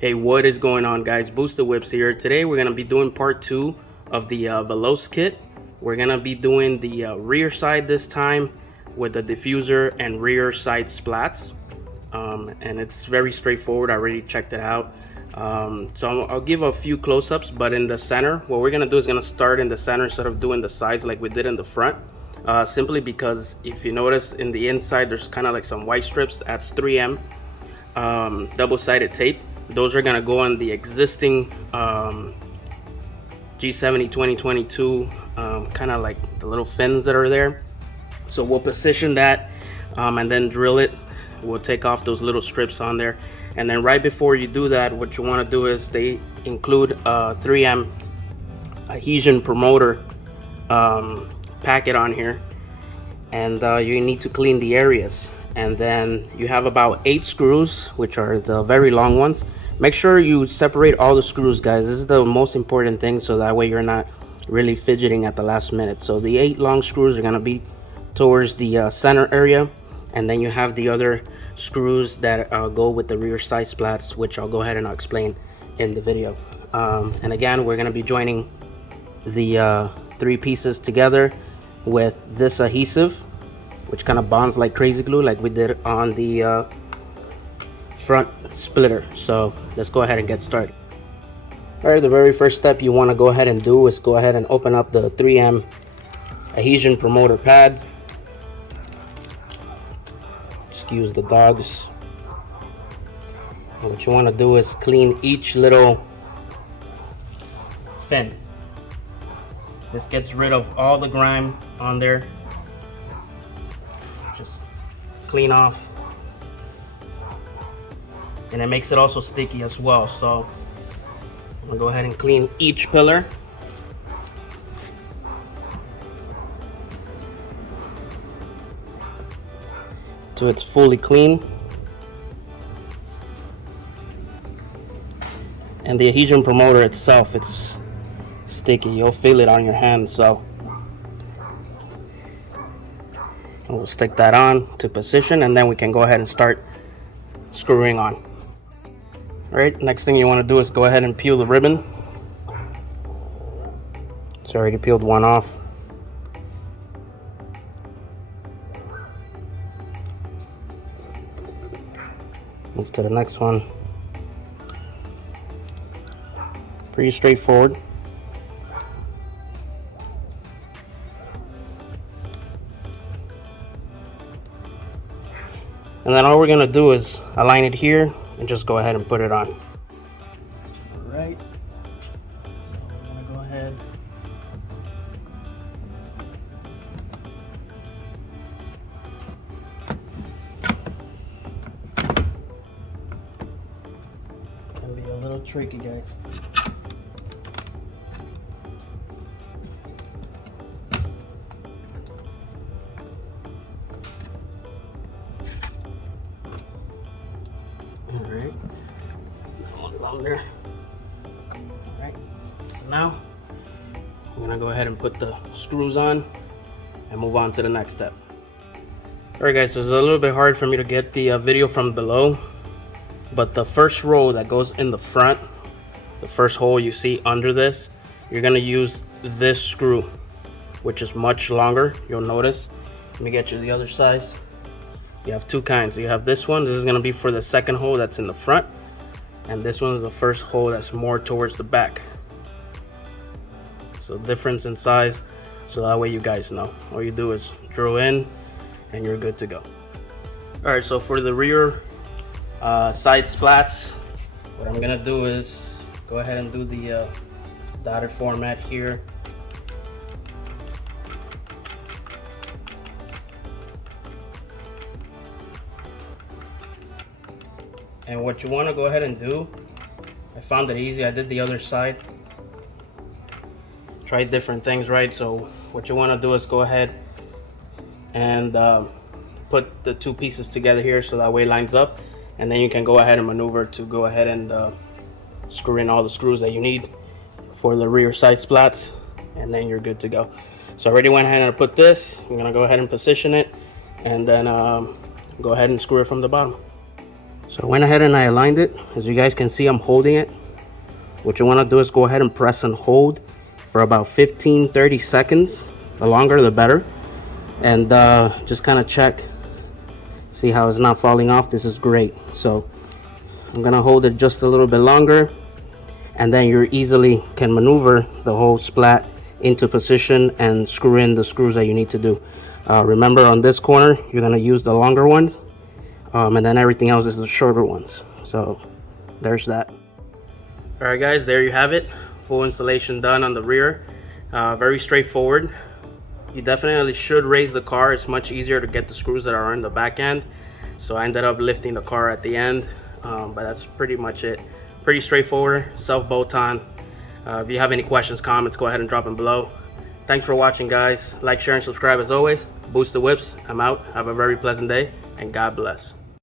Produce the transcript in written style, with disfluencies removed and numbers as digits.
Hey, what is going on, guys? Boosted Whips here. Today we're gonna be doing part 2 of the Veloce kit. We're gonna be doing the rear side this time with the diffuser and rear side splats, and it's very straightforward. I already checked it out. So I'll give a few close-ups, but in the center, what we're gonna do is gonna start in the center instead of doing the sides like we did in the front. Simply because if you notice in the inside, there's kind of like some white strips. That's 3M double-sided tape. Those are gonna go on the existing G70 2022, kind of like the little fins that are there. So we'll position that and then drill it. We'll take off those little strips on there, and then right before you do that, what you want to do is they include a 3M adhesion promoter packet on here, and you need to clean the areas. And then you have about 8 screws, which are the very long ones. Make sure you separate all the screws, guys. This is the most important thing, so that way you're not really fidgeting at the last minute. So the 8 long screws are gonna be towards the center area, and then you have the other screws that go with the rear side splats, which I'll go ahead and I'll explain in the video. And again, we're gonna be joining the 3 pieces together with this adhesive, which kind of bonds like crazy glue, like we did on the front splitter. So let's go ahead and get started. All right, the very first step you want to go ahead and do is go ahead and open up the 3M adhesion promoter pads. Excuse the dogs. And what you want to do is clean each little fin. This gets rid of all the grime on there. Just clean off, and it makes it also sticky as well. So I'm gonna go ahead and clean each pillar. Till it's fully clean. And the adhesion promoter itself, it's sticky. You'll feel it on your hand. So we'll stick that on to position, and then we can go ahead and start screwing on. All right, next thing you want to do is go ahead and peel the ribbon. It's already peeled one off. Move to the next one. Pretty straightforward. And then all we're gonna do is align it here and just go ahead and put it on. All right, so I'm gonna go ahead. It's gonna be a little tricky, guys. Alright, one longer. Alright, so now I'm gonna go ahead and put the screws on and move on to the next step. Alright, guys, so it's a little bit hard for me to get the video from below, but the first row that goes in the front, the first hole you see under this, you're gonna use this screw, which is much longer. You'll notice. Let me get you the other size. You have 2 kinds. You have this one. This is going to be for the second hole that's in the front, and this one is the first hole that's more towards the back. So difference in size, so that way you guys know. All you do is drill in and you're good to go. All right, so for the rear side splats, what I'm going to do is go ahead and do the dotted format here. And what you want to go ahead and do, I found it easy. I did the other side. Tried different things, right? So what you want to do is go ahead and put the 2 pieces together here, so that way it lines up. And then you can go ahead and maneuver to go ahead and screw in all the screws that you need for the rear side splats, and then you're good to go. So I already went ahead and put this. I'm going to go ahead and position it, and then go ahead and screw it from the bottom. So I went ahead and I aligned it. As you guys can see, I'm holding it. What you want to do is go ahead and press and hold for about 15-30 seconds. The longer the better. And just kind of check, see how it's not falling off. This is great. So I'm gonna hold it just a little bit longer, and then you easily can maneuver the whole splat into position and screw in the screws that you need to do. Remember, on this corner you're gonna use the longer ones, and then everything else is the shorter ones. So there's that. All right guys, there you have it. Full installation done on the rear. Very straightforward. You definitely should raise the car. It's much easier to get the screws that are on the back end. So I ended up lifting the car at the end, but that's pretty much it. Pretty straightforward, self bolt on. If you have any questions, comments, go ahead and drop them below. Thanks for watching guys. Like, share, and subscribe as always. Boost the whips. I'm out. Have a very pleasant day, and God bless.